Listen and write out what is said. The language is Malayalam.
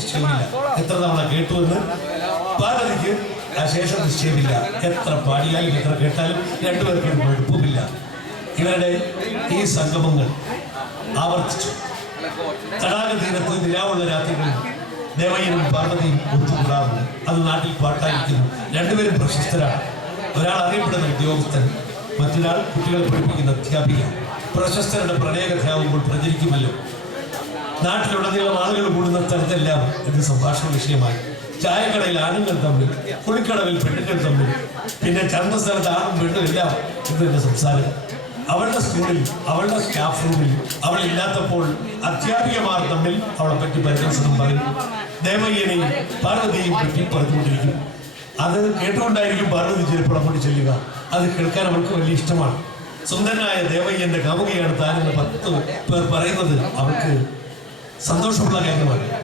നിശ്ചയമില്ല. എത്ര തവണ കേട്ടു എന്ന് പാർവതിക്ക് ആ ശേഷം നിശ്ചയമില്ല. എത്ര പാടിയാലും എത്ര കേട്ടാലും രണ്ടുപേർക്കും എളുപ്പമില്ല. ഇവരുടെ ഈ സംഗമങ്ങൾ ആവർത്തിച്ചു. തടാക തീരത്ത് നിലാവുള്ള രാത്രികളിൽ ദേവയ്യനും പാർവതിയും ഒത്തുകൂടാറുണ്ട്. അത് നാട്ടിൽ പാട്ടായിരിക്കുന്നു. രണ്ടുപേരും പ്രശസ്തരാണ്. ഒരാൾ അറിയപ്പെടുന്ന ഉദ്യോഗസ്ഥൻ, മറ്റൊരാൾ കുട്ടികളെ പഠിപ്പിക്കുന്ന അധ്യാപിക. പ്രശസ്തരുടെ പ്രണയകഥയാവുമ്പോൾ പ്രചരിക്കുമല്ലോ. നാട്ടിലുടനീളം ആളുകൾ കൂടുന്ന സ്ഥലത്തെല്ലാം ഇത് സംഭാഷണ വിഷയമായി. ചായക്കടയിൽ ആണുങ്ങൾ തമ്മിൽ, കുളിക്കടവിൽ പെണ്ണുങ്ങൾ തമ്മിൽ, പിന്നെ ചന്തസ്ഥലത്ത് ആണും പെണ്ണും എല്ലാം ഇത് തന്നെ സംസാരം. അവളുടെ സ്കൂളിൽ, അവളുടെ സ്റ്റാഫ് റൂമിൽ അവൾ ഇല്ലാത്തപ്പോൾ അധ്യാപികമാർ തമ്മിൽ അവളെ പറ്റി പരിഹാസം പറയും. ദേവയ്യനെയും പാർവതിയെയും പറ്റി പറഞ്ഞുകൊണ്ടിരിക്കും. അത് കേട്ടുകൊണ്ടായിരിക്കും പാർവതി ചിലപ്പോൾ അങ്ങോട്ട് ചെല്ലുക. അത് കേൾക്കാൻ അവൾക്ക് വലിയ ഇഷ്ടമാണ്. സുന്ദരനായ ദേവയ്യന്റെ കാമുകയാണ് താനെന്ന് 10 പേർ പറയുന്നത് അവൾക്ക് സന്തോഷമുള്ള കാര്യമാണ്.